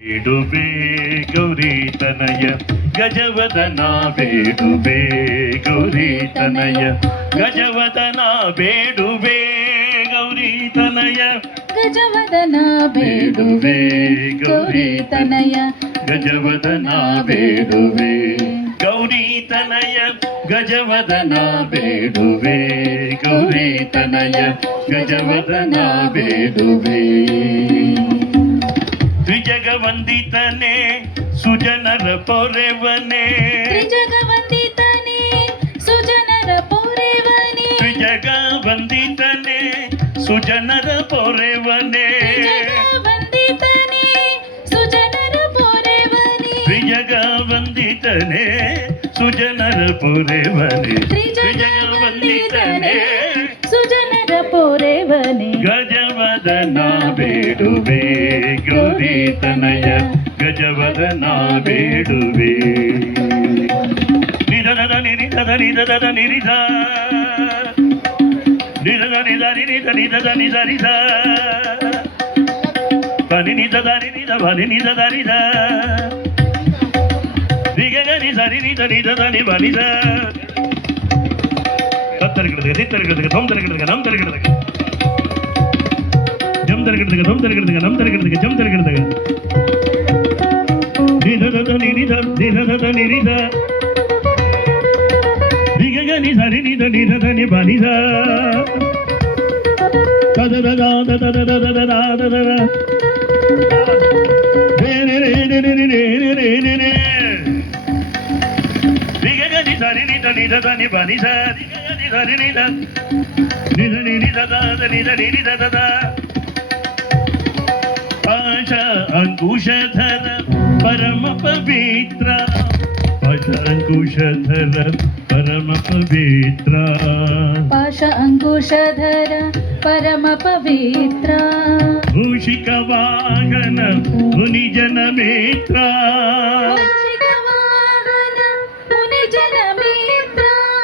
ಬೇಡುವೆ ಗೌರಿ ತನಯ ಗಜವದನ ಬೇಡುವೆ ಗೌರಿ ತನಯ ಗಜವದನ ಬೇಡುವೆ ಗೌರಿ ತನಯ ಗಜವದನ ಬೇಡುವೆ ಗೌರಿ ತನಯ ಗಜವದನ ಬೇಡುವೆ ಗೌರಿ ತನಯ ಗಜವದನ ಬೇಡುವೆ ಗೌರಿ ತನಯ ಗಜವದನ ಬೇಡುವೆ ತ್ರಿಜಗವಂದಿತನೇ ಸುಜನರ ಪೊರೆವನೇ ತ್ರಿಜಗವಂದಿತನೇ ಸುಜನರ ಪೊರೆವನೇ ತ್ರಿಜಗವಂದಿತನೇ ಸುಜನರ ಪೊರೆವನೇ ತ್ರಿಜಗವಂದಿತನೇ ಸುಜನರ ಪೊರೆವನೇ ತ್ರಿಜಗವಂದಿತನೇ ಸುಜನರ ಪೊರೆವನೇ ತ್ರಿಜಗವಂದಿತನೇ ಸುಜನರ ಪೊರೆವನೇ ಗಜವದನ ಬೇಡುವೆ ಗೌರಿ ತನಯ ಗಜವದನ ಬೇಡುವೆ ನಿಧದ ನಿರಿಧದ ನಿಧದ ನಿರಿಧ ನಿಧದ ನಿಧ ನಿರಿಧ ನಿಧದ ನಿಧ ನಿಧ ಬನಿ ನಿಧದ ನಿರಿಧ ಬನಿ ನಿಧದ ನಿಧ ದಿಗಗ ನಿಧರಿ ನಿಧ ನಿಧದ ನಿ ಬನಿಧ ತತ್ತರಗಿಡದಗ ತಿತ್ತರಗಿಡದಗ ತೊಂದರಗಿಡದಗ ನಮ್ದರಗಿಡದಗ ಜಮ್ದರಗಿಡದಗ ತೊಂದರಗಿಡದಗ ನಮ್ದರಗಿಡದಗ ಜಮ್ದರಗಿಡದಗ ನಿಧದ ನಿರಿಧ ನಿಧದ ನಿರಿಧ ದಿಗಗ ನಿಧರಿ ನಿಧ ನಿಧದ ನಿ ಬನಿಧ ತದದ ದಾದ ತದದ ದಾದ ದಾದ ರೇರೆ ರೇರೆ ರೇರೆ ರೇರೆ ರೇರೆ ದಿಗಗ ನಿಧರಿ ನಿಧ ನಿಧದ ನಿ ಬನಿಧ ದಿಗಗ ನಿಧರಿ ನಿಧ ನಿಧ ನಿಧ ದಾದ ನಿಧ ನಿಧ ದಾದ ಪಾಶ ಅಂಕುಶಧರ ಪರಮ ಪವಿತ್ರ ಪಾಶ ಅಂಕುಶಧರ ಪರಮ ಪವಿತ್ರ ಪಾಶ ಅಂಕುಶಧರ ಪರಮ ಪವಿತ್ರ ಮೂಷಿಕ ವಾಹನ ಮುನಿಜನ ಮಿತ್ರ ಮೂಷಿಕ ವಾಹನ ಮುನಿಜನ ಮಿತ್ರ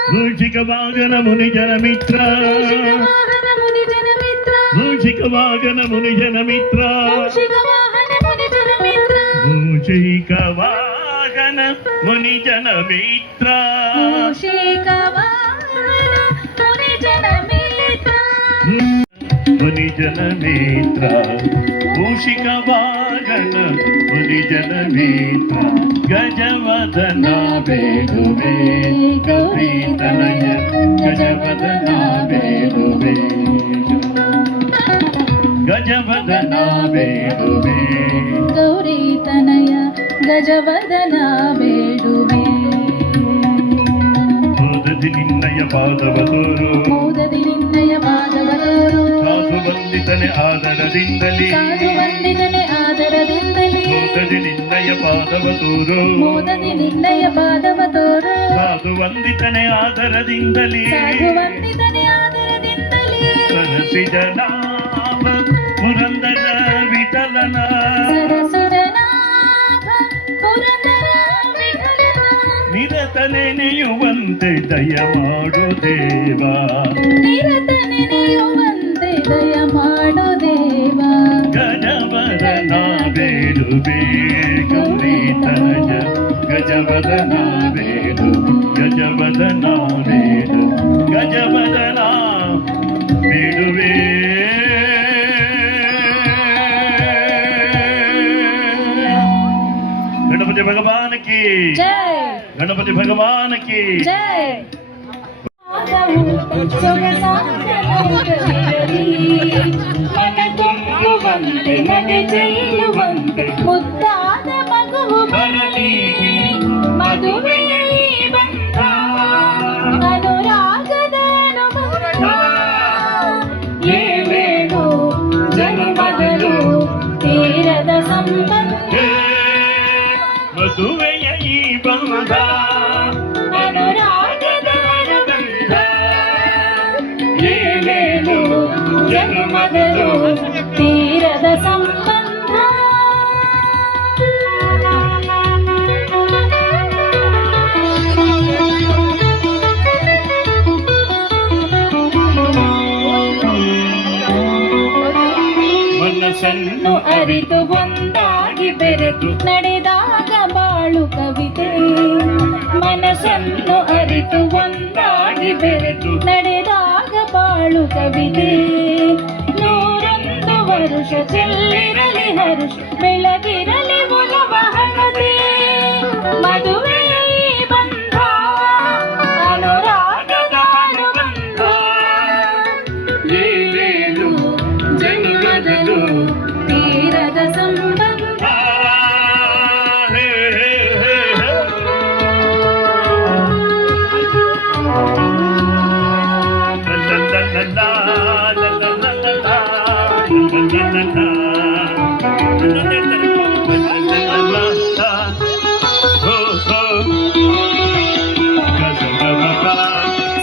ಮೂಷಿಕ ವಾಹನ ಮುನಿಜನ ಮಿತ್ರ ಮೂಷಿಕ ವಾಹನ ಮುನಿಜನ ಮಿತ್ರ ಮುನಿಜನ ಮಿತ್ರ ಮೂಷಿಕ ವಾಹನ ಮುನಿಜನ ಮಿತ್ರ ಗಜವದನ ಬೇಡುವೆ ಗೌರಿ ತನಯ ಗಜವದನ ಬೇಡುವೆ ಗಜವದನ ಬೇಡುವೆ ಗೌರಿ ತನಯ ಗಜವದನ ಬೇಡುವೆ ಮೋದದಿ ನಿನ್ನಯ ಪಾದವ ತೋರು ಮೋದದಿ ನಿನ್ನಯ ಪಾದವ ತೋರು ಸಾಧು ವಂದಿತನೆ ಆದರದಿಂದಲೇ ಸಾಧು ವಂದಿತನೆ ಆದರದಿಂದಲೇ ಮೋದದಿ ನಿನ್ನಯ ಪಾದವ ತೋರು ಮೋದದಿ ನಿನ್ನಯ ಪಾದವ ತೋರು ಸಾಧು ವಂದಿತನೆ ಆದರದಿಂದಲೇ ಸಾಧು ವಂದಿತನೆ ಆದರದಿಂದಲೇ ಸರಸಿಜ ನಾಮ ಪುರಂದರ ವಿಠಲನ ಸರಸಿಜನಾಭ ಪುರಂದರ ವಿಠಲನ ನಿರತ ನೆನೆಯುವಂತೆ ದಯ ಮಾಡು ದೇವ ನಿರತ ನೆನೆಯುವಂತೆ ದಯ ಮಾಡು ದೇವ ಗಜವದನ ಬೇಡುವೆ ಗೌರಿ ತನಯ ಗಜವದನ ಬೇಡು ಗಜವದನ ಬೇಡು ಗಜವದನ ಬೇಡುವೆ गणपति भगवान की ಜೈ गणपति भगवान की ಜೈ ಮನಗುಂಬುವಂತೆ ನಡೆ ಚೆಲ್ಲುವಂತೆ ಮುದ್ದಾದ ಮಗುವು ಬರಲಿ ಮದುವೆಯ ಈ ಬಂಧ ಅನುರಾಗದ ಅನುಬಂಧ ಏಳೇಳು ಜನ್ಮದಲು ತೀರದ ಸಂಬಂಧ ಮದುವೆಯ ಈ ಬಂಧ ಅನುರಾಗದ ಅನುಬಂಧ ಏಳೇಳು ಜನ್ಮದಲು ತೀರದ ಸಂಬಂಧ ಮನಸ್ಸನ್ನು ಅರಿತು ಒಂದಾಗಿ ಬೆರೆ ಬೆರೆತು ನಡೆದಾಗ ಬಾಳು ಕವಿತೆ ಮನಸ್ಸನ್ನು ಅರಿತು ಒಂದಾಗಿ ಬೆರೆತು ನಡೆದಾಗ ಬಾಳು ಕವಿತೆ 101 ವರುಷ ಚೆಲ್ಲಿರಲಿ ಹರುಷ ಬೆಳಗಿರಲಿ ಒಲವ ಹಣತೆ ಮದುವೆ ಬಂಧ ಅನುರಾಗದ ಅನುಬಂಧ ಏಳೇಳು ಜನ್ಮದಲು ತೀರದ ಸಂಬಂಧ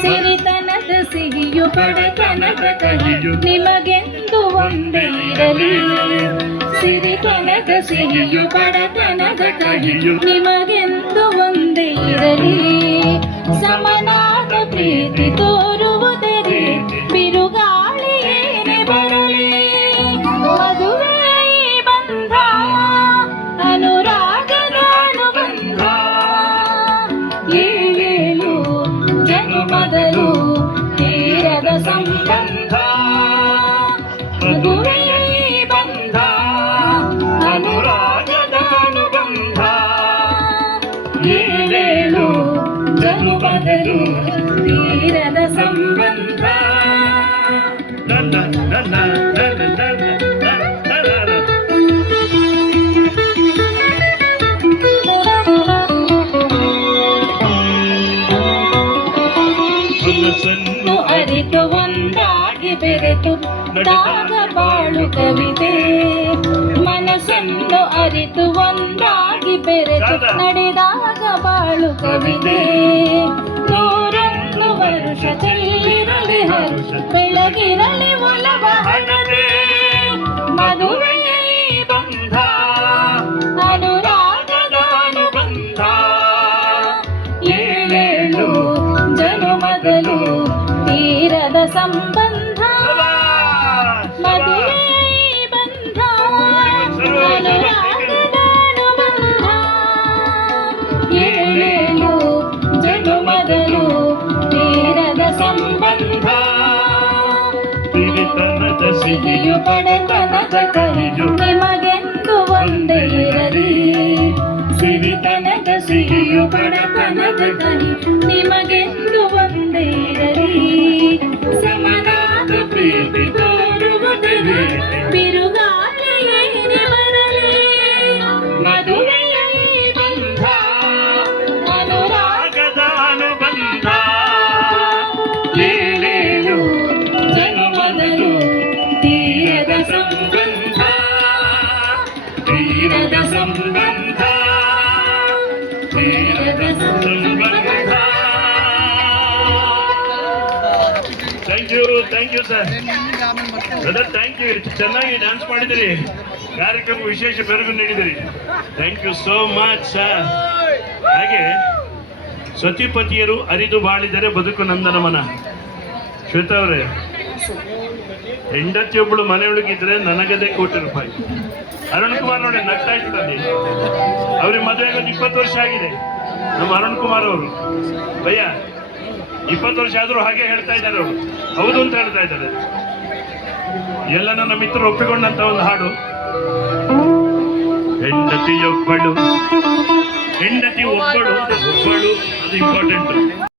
ಸಿರಿತನದ ಸಿಹಿಯು ಬಡತನದ ಕಹಿಯು ನಿಮಗೆಂದು ಒಂದೇ ಇರಲಿ ಸಿರಿತನದ ಸಿಹಿಯು ಬಡತನದ ಕಹಿಯು ನಿಮಗೆಂದು ಒಂದೇ ಇರಲಿ ಸಮನಾದ ಪ್ರೀತಿ ತೋರುವುದೇ ಬಿರುಗಾಳಿ ಏನೇ ಬರಲಿ ಮದುವೆ ಬಂಧ ಅನುರಾಗದ ಅನುಬಂಧ ಏಳೇಳು ಜನ್ಮದಲು ತೀರದ ಸಂಬಂಧ ಮದುವೆ ಬಂಧ ಅನುರಾಗದ ಅನುಬಂಧ ಏಳೇಳು ಜನ್ಮದಲು ತೀರದ ಸಂಬಂಧ ಮನಸ್ಸನ್ನು ಅರಿತು ಒಂದಾಗಿ ಬೆರೆತು ದಾಗ ಬಾಳು ಕವಿತೆ ಮನಸ್ಸನ್ನು ಅರಿತು ಒಂದಾಗಿ ಬೆರೆತು ನಡೆದಾಗ ಬಾಳು ಕವಿತೆ 101 ವರುಷ ಚೆಲ್ಲಿರಲಿ ಹರುಷ ಬೆಳಗಿರಲಿ ಒಲವ ಹಣತೆ ಮದುವೆ ಬಂಧ ಅನುರಾಗದ ಅನುಬಂಧ ಏಳೇಳು ಜನುಮದಲು ತೀರದ ಸಂಬಂಧ ಮದುವೆ ಬಂಧ ಅನುರಾಗದ ಅನುಬಂಧ ಏಳೇಳು ಜನುಮದಲು ತೀರದ ಸಂಬಂಧ ಸಿರಿತನದ ಸಿಹಿಯು ಬಡತನದ ಕಹಿಯು ನಿಮಗೆಂದು ಒಂದೇ ಇರಲಿ ಸಿರಿತನದ ಸಿಹಿಯು ಬಡತನದ ಕಹಿಯು ನಿಮಗೆಂದು ಒಂದೇ ಇರಲಿ ಸಮನಾದ ಪ್ರೀತಿ ತೋರುವುದೇ ಬಿರುಗಾಳಿ ಏನೇ ಬರಲಿ ಮದುವೆಯ ಬಂಧ ಅನುರಾಗದ ಅನುಬಂಧ ಏಳೇಳು ಜನ್ಮದಲು ತೀರದ ಸಂಬಂಧ ತೀರದ ಸಂಬಂಧ ತೀರದ ಸಂಬಂಧ thank you sir brother thank you ಚೆನ್ನಾಗಿ ಡ್ಯಾನ್ಸ್ ಮಾಡಿದಿರಿ ಕಾರ್ಯಕ್ರಮ ವಿಶೇಷ ಬೆರಗು ನೀಡಿದಿರಿ thank you so much sir ಹಾಗೆ ಸತಿಪತಿಯರು ಅರಿದು ಬಾಳಿದರೆ ಬದುಕು ನಂದನಮನ ಶ್ವೇತಾ ಅವರೇ ಹೆಂಡತಿಯೊಬ್ಬಳು ಮನೆಯೊಳಗಿದ್ರೆ ನನಗದೇ ₹1,00,00,000 ಅರುಣ್ ಕುಮಾರ್ ನೋಡಿ ನಗ್ತಾ ಇರ್ತಾರೆ ಅವ್ರಿಗೆ ಮದುವೆಗೆ 20 ವರ್ಷ ಆಗಿದೆ ನಮ್ಮ ಅರುಣ್ ಕುಮಾರ್ ಅವರು ಭಯ್ಯ 20 ವರ್ಷ ಆದ್ರೂ ಹಾಗೆ ಹೇಳ್ತಾ ಇದ್ದಾರೆ ಅವರು ಹೌದು ಅಂತ ಹೇಳ್ತಾ ಇದ್ದಾರೆ ಎಲ್ಲ ನನ್ನ ಮಿತ್ರರು ಒಪ್ಪಿಕೊಂಡಂತ ಒಂದು ಹಾಡು ಹೆಂಡತಿ ಒಬ್ಬಳು ಅದು ಇಂಪಾರ್ಟೆಂಟ್